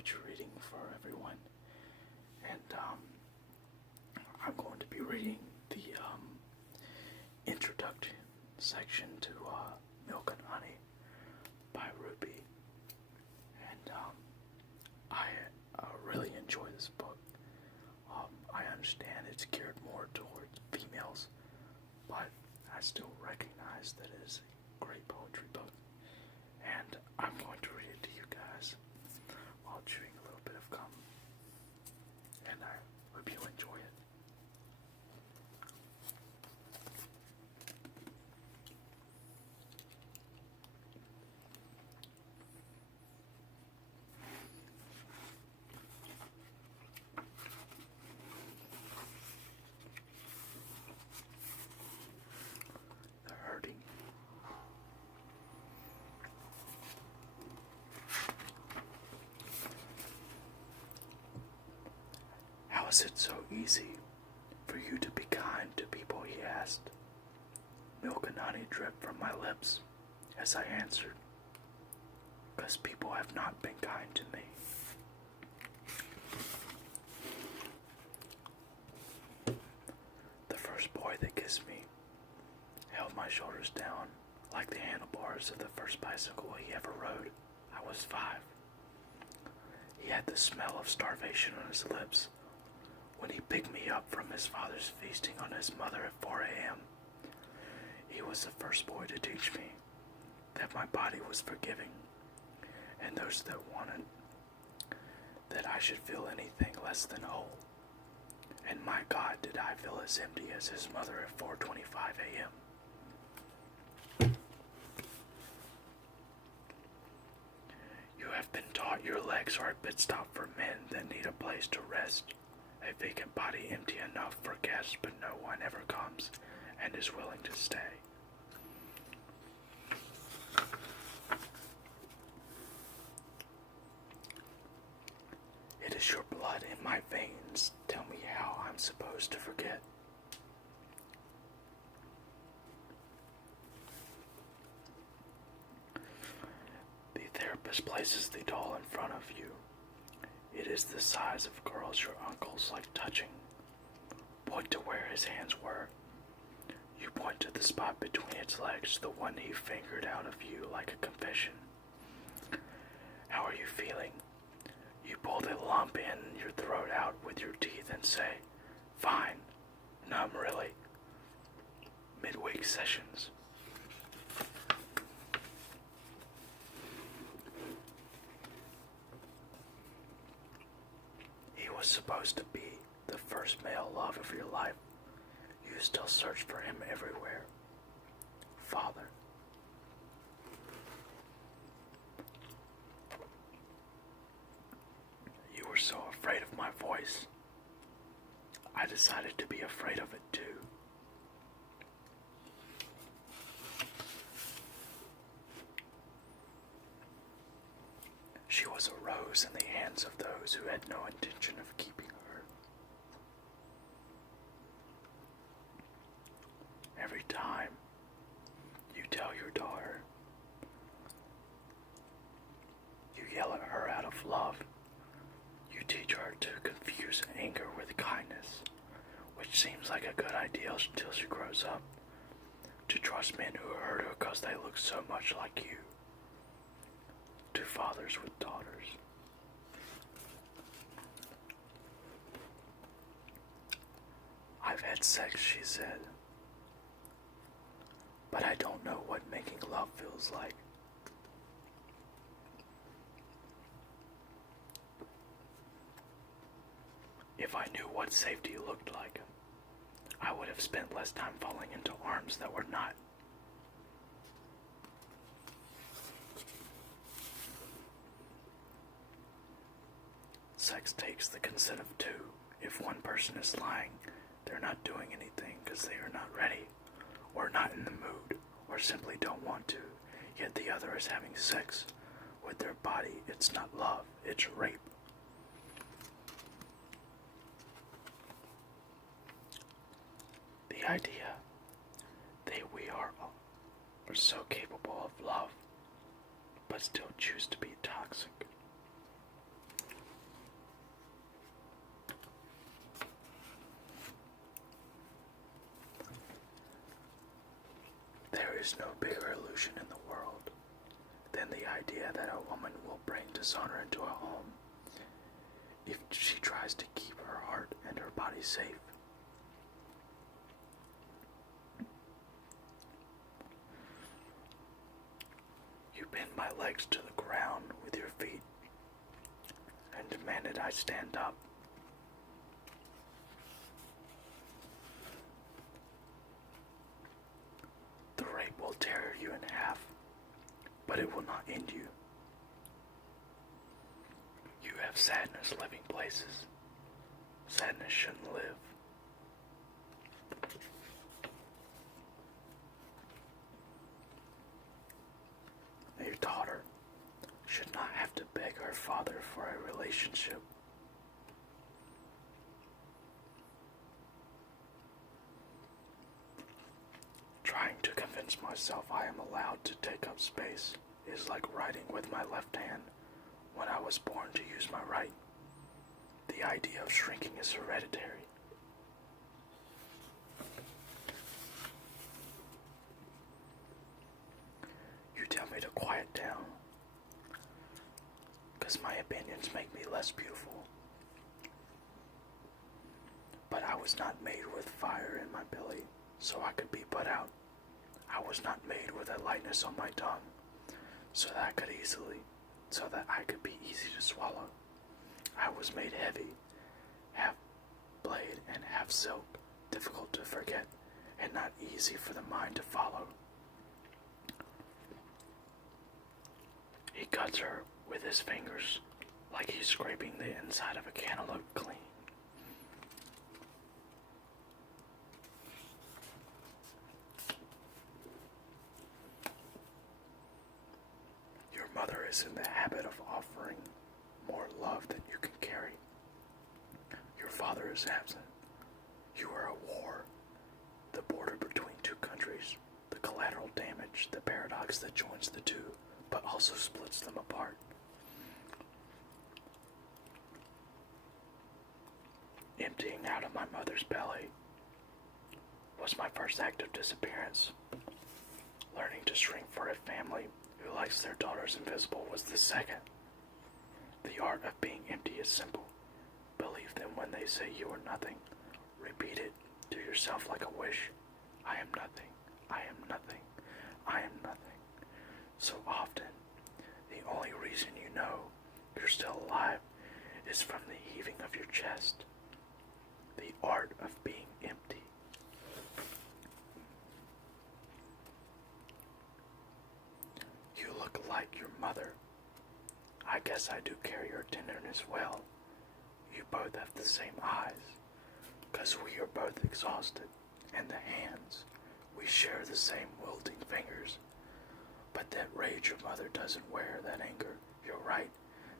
poetry reading for everyone, and I'm going to be reading the introduction section to Milk and Honey by Rupi, and I really enjoy this book. I understand it's geared more towards females, but I still recognize that it is a great poetry book, and I'm going to read it to you guys while chewing a little bit of gum, and I hope you enjoy it. The hurting. How is it so easy for you to be kind to people, he asked. Milk and honey dripped from my lips as I answered, because people have not been kind to me. The first boy that kissed me held my shoulders down like the handlebars of the first bicycle he ever rode. I was 5. He had the smell of starvation on his lips when he picked me up from his father's feasting on his mother at 4 a.m. He was the first boy to teach me that my body was forgiving, and those that wanted that I should feel anything less than whole. And my God, did I feel as empty as his mother at 4:25 a.m. You have been taught your legs are a pit stop for men that need a place to rest, a vacant body empty enough for guests, but no one ever comes and is willing to stay. It is your blood in my veins. Tell me how I'm supposed to forget. The therapist places the doll in front of you. It is the size of girls your uncles like touching. Point to where his hands were. You point to the spot between its legs, the one he fingered out of you like a confession. How are you feeling? You pull the lump in your throat out with your teeth and say, fine, numb really. Midweek sessions. He was supposed to be the first male love of your life. You still search for him everywhere. Father. You were so afraid of my voice. I decided to be afraid of it too. She was a rose in the hands of those who had no intention of keeping her. Every time you tell your daughter, you yell at her out of love. You teach her to confuse anger with kindness, which seems like a good idea until she grows up. To trust men who hurt her because they look so much like you. To fathers with daughters. I've had sex, she said, but I don't know what making love feels like. If I knew what safety looked like, I would have spent less time falling into arms that were not. Sex takes the consent of two. If one person is lying, they're not doing anything because they are not ready, or not in the mood, or simply don't want to, yet the other is having sex with their body. It's not love, it's rape. The idea that we are so capable of love, but still choose to be toxic. is no bigger illusion in the world than the idea that a woman will bring dishonor into a home if she tries to keep her heart and her body safe. You pinned my legs to the ground with your feet and demanded I stand up. The rape will tear you in half, but it will not end you. You have sadness living places. Sadness shouldn't live. Your daughter should not have to beg her father for a relationship. Trying to convince myself I am allowed to take up space is like writing with my left hand when I was born to use my right. The idea of shrinking is hereditary. You tell me to quiet down, because my opinions make me less beautiful. But I was not made with fire in my belly, so I could be put out. I was not made with a lightness on my tongue, so that I could be easy to swallow. I was made heavy, half blade and half silk, difficult to forget, and not easy for the mind to follow. He cuts her with his fingers, like he's scraping the inside of a cantaloupe clean. Your mother is in the habit of offering more love than you can carry. Your father is absent. You are at war, the border between two countries, the collateral damage, the paradox that joins the two, but also splits them apart. Emptying out of my mother's belly was my first act of disappearance. Learning to shrink for a family who likes their daughters invisible was the second. The art of being empty is simple. Believe them when they say you are nothing. Repeat it to yourself like a wish. I am nothing. I am nothing. I am nothing. So often, the only reason you know you're still alive is from the heaving of your chest. The art of being empty. You look like your mother. I guess I do carry your tenderness well. You both have the same eyes, 'cause we are both exhausted, and the hands. We share the same wilting fingers. But that rage your mother doesn't wear, that anger. You're right.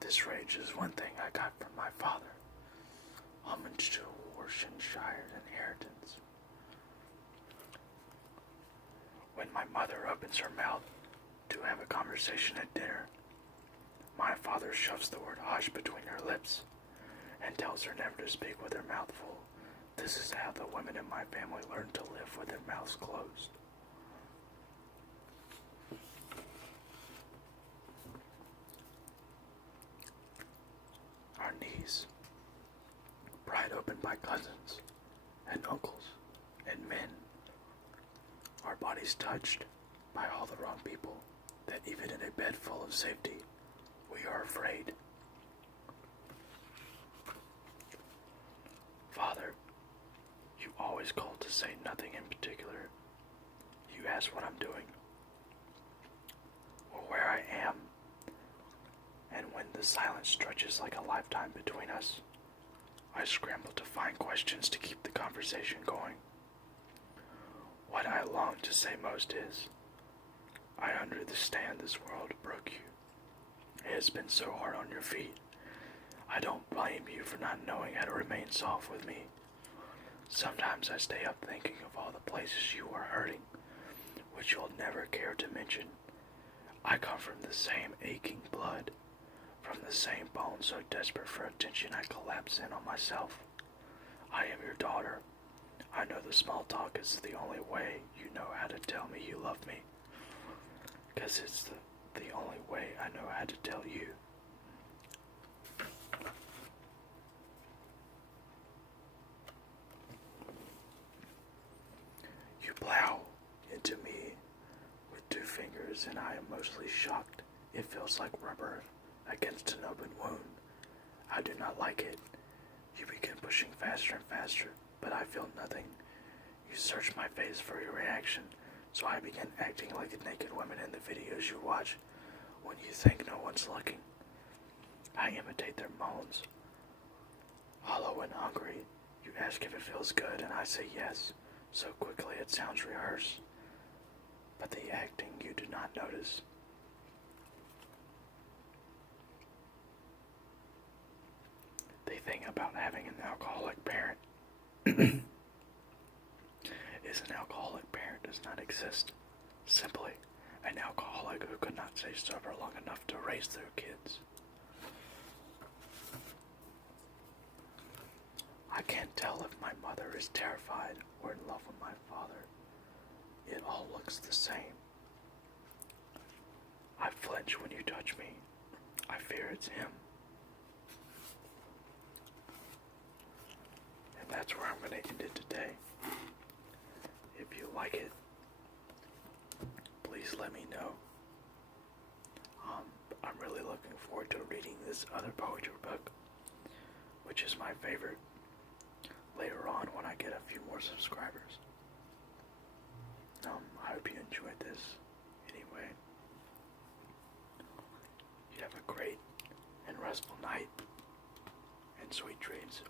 This rage is one thing I got from my father. Homage to a Worcestershire inheritance. When my mother opens her mouth to have a conversation at dinner, my father shoves the word hush between her lips and tells her never to speak with her mouth full. This is how the women in my family learn to live with their mouths closed. Our knees, pried open by cousins and uncles and men, our bodies touched by all the wrong people, that even in a bed full of safety, we are afraid. Father, you always call to say nothing in particular. You ask what I'm doing, or where I am, and when the silence stretches like a lifetime between us, I scramble to find questions to keep the conversation going. What I long to say most is, I understand this world broke you. It has been so hard on your feet. I don't blame you for not knowing how to remain soft with me. Sometimes I stay up thinking of all the places you are hurting, which you'll never care to mention. I come from the same aching blood, from the same bone so desperate for attention I collapse in on myself. I am your daughter. I know the small talk is the only way you know how to tell me you love me. because it's the only way I know how to tell you. You plow into me with 2 fingers, and I am mostly shocked. It feels like rubber against an open wound. I do not like it. You begin pushing faster and faster, but I feel nothing. You search my face for your reaction, so I begin acting like the naked women in the videos you watch when you think no one's looking. I imitate their moans. Hollow and hungry, you ask if it feels good, and I say yes, so quickly it sounds rehearsed. But the acting you do not notice. The thing about having an alcoholic parent is an alcoholic parent does not exist. Simply, an alcoholic who could not stay sober long enough to raise their kids. I can't tell if my mother is terrified or in love with my father. It all looks the same. I flinch when you touch me. I fear it's him. And that's where I'm going to end it today. If you like it, please let me know. I'm really looking forward to reading this other poetry book, which is my favorite, later on when I get a few more subscribers. I hope you enjoyed this. Anyway, you have a great and restful night, and sweet dreams.